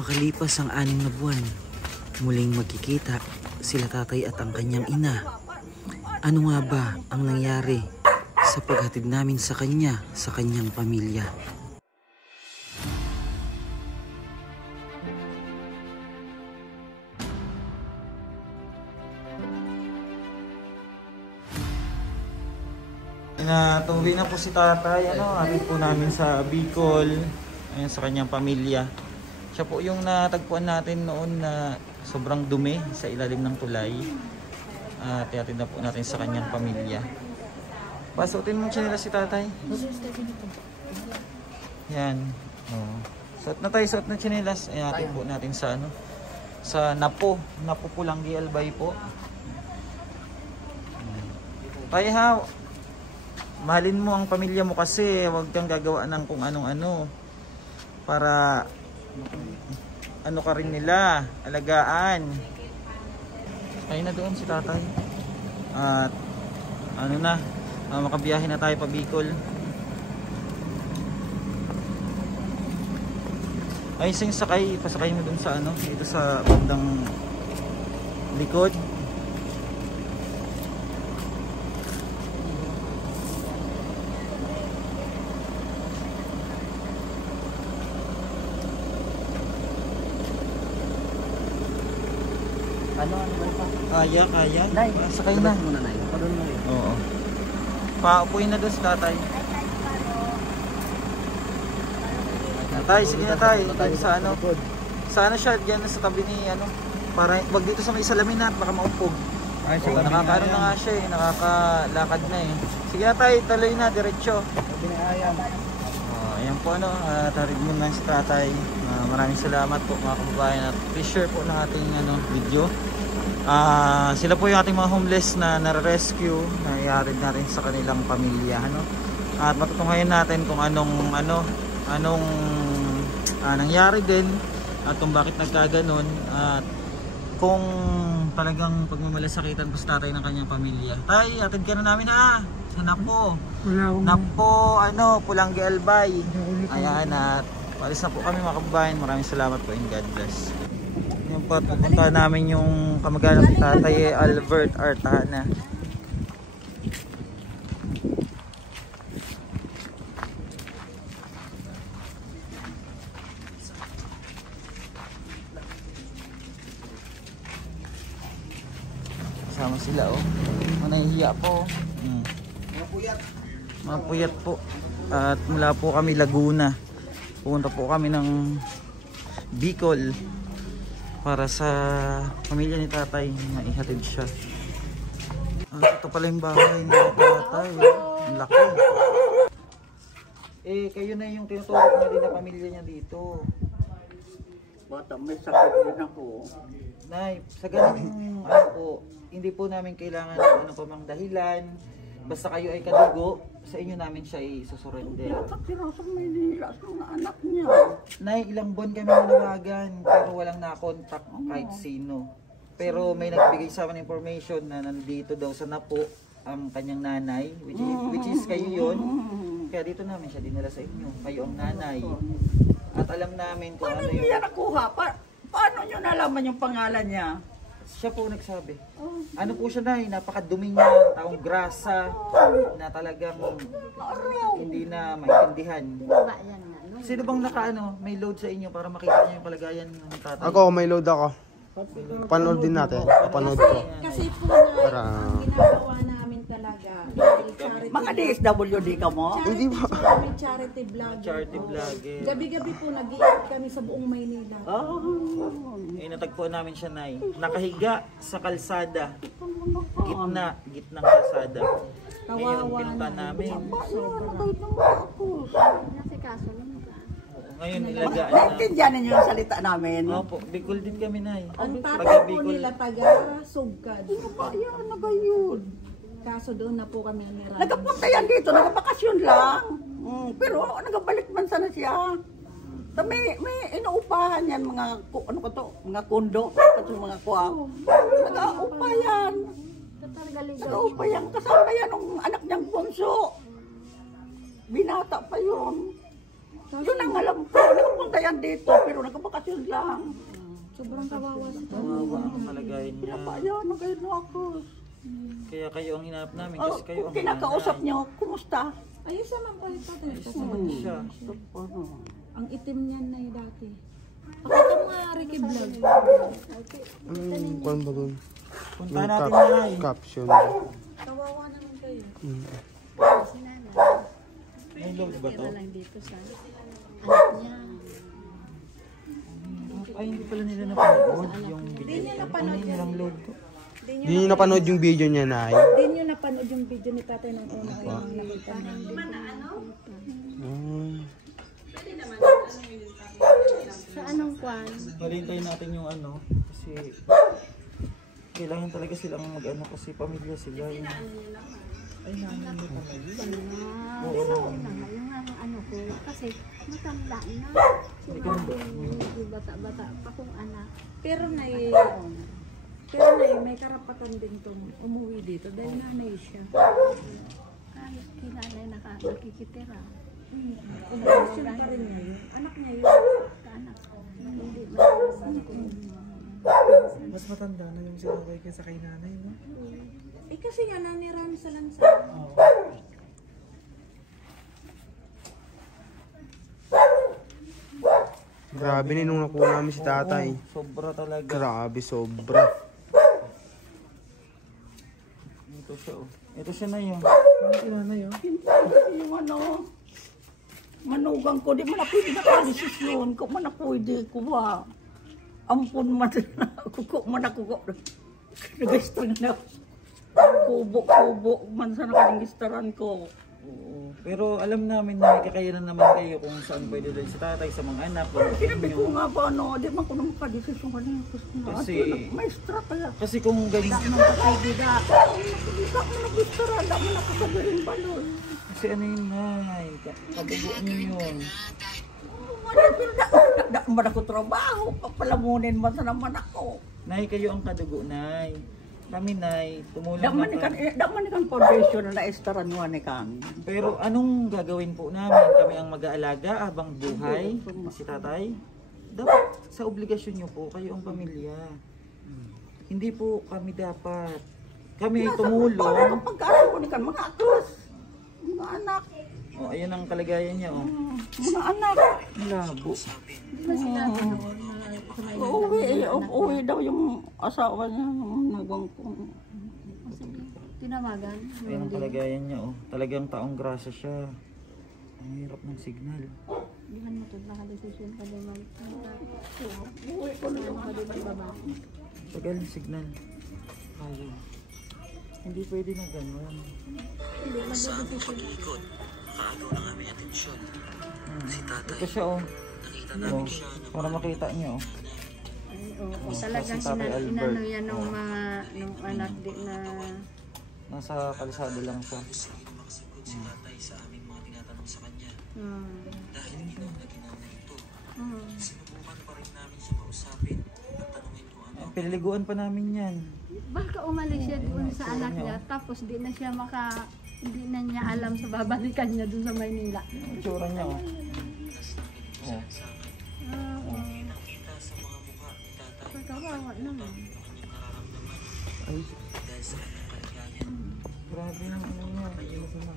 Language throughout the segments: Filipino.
Makalipas ang 6 na buwan, muling magkikita sila tatay at ang kanyang ina. Ano nga ba ang nangyari sa paghatid namin sa kanya, sa kanyang pamilya? Natuwi na po si tatay, hatid po namin sa Bicol, ayun, sa kanyang pamilya. Siya po yung natagpuan natin noon na sobrang dumi sa ilalim ng tulay. At hatid na po natin sa kanyang pamilya. Pasutin mo siya nila si tatay. Yan. Oh. Suot na tayo, suot na chinelas. Ay, hatid po natin sa sa Napo. Napo Pulanggi Albay po. Tayo ha. Mahalin mo ang pamilya mo kasi huwag kang gagawa ng kung anong-ano para ka rin nila, alagaan. Ayun na doon si tatay. At makabiyahe na tayo pa Bicol. Ay, pasakay mo doon sa dito sa bandang likod. Ano ba ito? Kaya. Nay, sakay na. Muna, Nay. Padun mo rin. Oo. Paupuin na doon si tatay. Tatay, sige na tayo. Sa siya, dyan sa tabi ni para wag dito sa may salamin na, baka maupog. Ay, sige. Nakakaano na nga siya nakakalakad na Sige na tayo, tuloy na, diretso. Ayan po tarid mo na si tatay. Maraming salamat po mga kababayan at please share po ng ating video. Sila po yung ating mga homeless na nare-rescue, na iarid natin sa kanilang pamilya, at matutunghayan natin kung anong nangyari din at kung bakit nagkaganon at kung talagang pagmamalasakitan po sa tatay ng kanyang pamilya. Tay, atid ka na namin sa Napo. Pulanggi Albay. Ayan, at palis na po kami mga kababayan. Maraming salamat po and God bless. Yung po, pupunta namin yung kamag-anak ni tatay Albert Artana. Kasama sila nahihiya po. Mapuyat po. At mula po kami Laguna, pupunta po kami ng Bicol para sa pamilya ni tatay na ihatid siya. Ito pala yung bahay ni tatay. Ang laki. Kayo na yung tinuturok niya din na pamilya niya dito. Bata, may sakit din ako. Nay, sa ganung hindi po namin kailangan ng pamang dahilan. Basta kayo ay kadugo, sa inyo namin siya isusurrender. Sa Maynila, sa mga anak niya. Nay, ilang buwan kami nanawagan pero walang nakontak kahit sino. Pero may nagbigay sa amin information na nandito daw sa Napo ang kanyang nanay, which is kayo yun. Kaya dito namin siya dinala sa inyo. Kayo ang nanay. At alam namin kung paano niyo yan nakuha? Paano niyo nalaman yung pangalan niya? Siya po nagsabi. Ano po siya, Nay? Napakadumi niya, taong grasa, na talagang hindi na maintindihan. Sino bang may load sa inyo para makita niyo yung palagayan ng tatay? Ako, may load ako. Panood din natin. Panood ko. Kasi po na ang ginagawa namin talaga. Mga DSWD ka mo? Hindi ba? May charity vlog. Charity vlog. Gabi-gabi po nag-iikot kami sa buong Maynila. Natagpuan namin siya, Nay. Nakahiga sa kalsada. Gitnang kalsada. Kawawa pinuntahan namin. Ngayon ilagaan na. Naintindihan ninyo yung salita namin? Opo, Bicol din kami, Nay. Ang tatay po nila taga-Sugkad. Ayan, nagayun. Kaso doon na po kami nirami. Nagapunta yan dito, nagabakasyon lang. Pero nagabalik man sana siya. May inuupahan yan, mga kondo, kasi mga kuha. Nag-aupa yan. Nag-aupa yan, kasama yan ng anak niyang bunso. Binata pa yun. Yun ang alam ko. Nakapunta yan dito, pero nagkabakasyon lang. Sobrang kawawa sa Kawawa ang kalagayan niya. Pinapayan, nagayad na ako. Kaya kayo ang hinanap namin Oh, kasi kayo ang kinakausap nanay. niyo, kumusta? Ayos naman po ito. Naman siya. Ano? Ang itim niyan na yung dati. Pakita mo nga Ricky Vlog. Anong kwan ba dun? Punta natin na ay. Caption. Kawawa naman kayo. May load ba to? Dito sa anak niya. Ay, hindi pala nila napanood yung video. Hindi niyo napanood Ano yung load ko? Hindi niyo napanood yung video niya, Nay. Hindi niyo napanood yung video ni tatay ng una ko yung nakita niya. Sa anong kwan? Malintayin natin yung ano. Kasi kailangan talaga silang mag-ano kasi pamilya sila. Yung... Ay, namin yung pamilya. Oo. Yung ano ko, kasi matanda na. Hindi bata-bata pa kong anak. Pero may karapatan din tong umuwi dito dahil nanay siya. Kahit kinanay nakikitira. Connection pa rin niya yun. Anak niya yun. Kaanak ko. Hindi matasan ko. Mas matanda na yung sinakay kaysa kay nanay, no? Eh kasi nga nanirahan sa lansa. Grabe na nung nakuha namin si tatay. Sobra talaga. Grabe, sobra. Ito siya oh. Ito siya na yun. Yung ano, manugang ko, di man na pwede nakadesisyon. Kung man na pwede ko ba, ampun man na ako, kung man ako, nag-istran na ako. Kubo-kubo man sa nakalingistaran ko. Oo. Pero alam namin na may kakayanan naman kayo kung saan pwede din si tatay sa mga anak. Sinabi ko nga ba, no, di man ko naman kadesisyon kanina. Kasi- maestra kaya. Kasi kung ganyan, Nang kakaibiga, hindi ka mo nag-istara, dami na ako sa galing balon. kasi ano yun nay, kabugo niyo yun. Da man ako trabaho, papalamunin man sa naman ako. Nay, kayo ang kadugo, nay. Kami, nay, tumulong Da man na ikan foundation na naestaran mo ni kan. Pero anong gagawin po namin? Kami ang mag-aalaga habang buhay si tatay? Dapat sa obligasyon niyo po, kayo ang pamilya. Hindi po kami dapat. Kami ay tumulong. Ang pagkaaral ko ni kan mga akros, mga anak, O, ayan ang kalagayan niya, oh. mga anak. Labo. Uuwi daw yung asawa niya, nagwang ko. Tinawagan. Ayan ang kalagayan niya, oh. Talagang taong grasa siya. Ang hirap ng signal. Di man mo ito nakadesisyon ka din mag Uuwi ko na ka din magbabae. Tagal ng signal. Ayaw. Hindi pwede na gano'n. Ito siya, oh. Oh, para makita niyo, oh. Oo, talagang Si Tatay Albert. inano yan ng mga nung anak di na Nasa kalsada lang siya. Pinaliguan pa namin yan. baka umalis siya doon sa anak niya tapos di na siya hindi na niya alam sa babalikan niya doon sa Maynila. Yung itsura niya, oh. Oh. Kawawa naman. Ay. Grabe yung ano niya. Ayun na.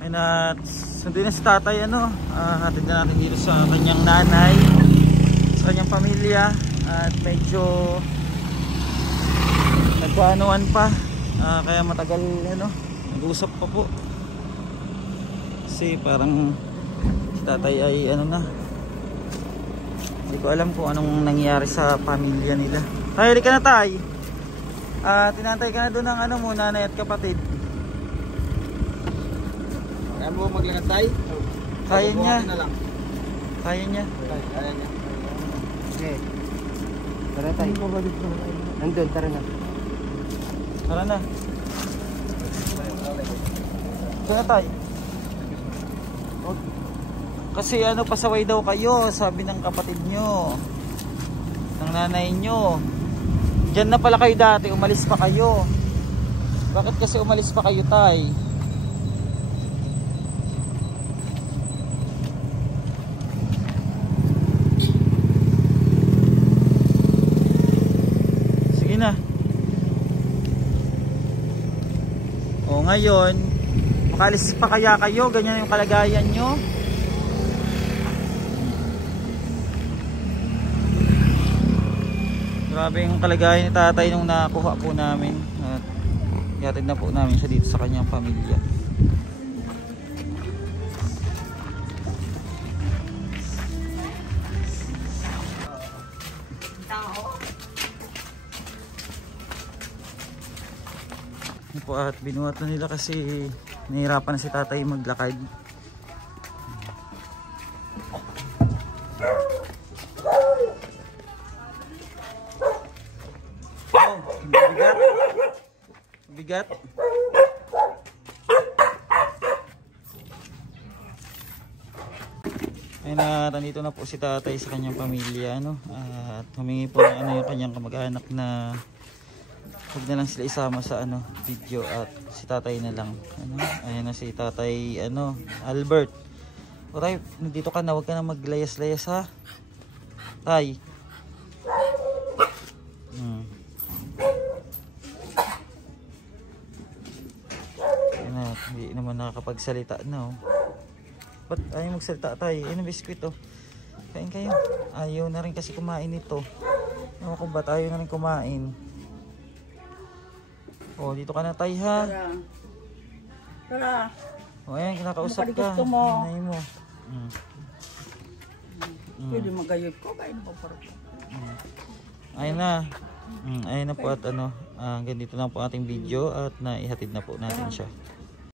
Ayun at sundin na si tatay ano. Hatid na natin dito sa kanyang nanay. Sa kanyang pamilya. At medyo nagpaanuan pa. Kaya matagal ano. Nag-usap pa po. Kasi parang si tatay ay ano na. Hindi ko alam kung anong nangyayari sa pamilya nila. Tay, ka na tay. Tinantay ka na doon ng ano mo, nanay at kapatid. Kaya mo maglakad tayo? Kaya niya. Na lang. Kaya niya. Kaya niya. Okay. Tara tayo. Nandun, tara na. Tara na. Ka na tay. Kasi ano, pasaway daw kayo, sabi ng kapatid nyo, ng nanay nyo. Diyan na pala kayo dati, umalis pa kayo. Bakit kasi umalis pa kayo, tay? Sige na. O ngayon, makalis pa kaya kayo? Ganyan yung kalagayan nyo? Grabe yung kalagayan ni tatay nung nakuha po namin. At ihatid na po namin siya dito sa kanyang pamilya. Ano po, at binuhat na nila kasi nahihirapan na si tatay maglakad. Oh, bigat. Bigat. Ayun na, nandito na po si tatay sa kanyang pamilya, ano? At humingi po ng ano yung kanyang kamag-anak na huwag na lang sila isama sa ano video at si tatay na lang. Ano? Ayun na si tatay ano, Albert. O tay, nandito ka na, huwag ka na maglayas-layas ha. Tay. Ayun na, hindi naman nakakapagsalita na oh. Ba't ayaw magsalita tay? Ayun ang biskwit oh. Kain kayo. Ayaw na rin kasi kumain ito. Ewan ko ba't ayaw na rin kumain. Oh, dito ka na tay ha. Tara. Tara. O ayan, kinakausap Ano ka. gusto mo? Nanay mo. Pwede magayod ko. Kain mo para. Ayun na. Ayun na po at ano, ganito lang po ating video at naihatid na po natin siya.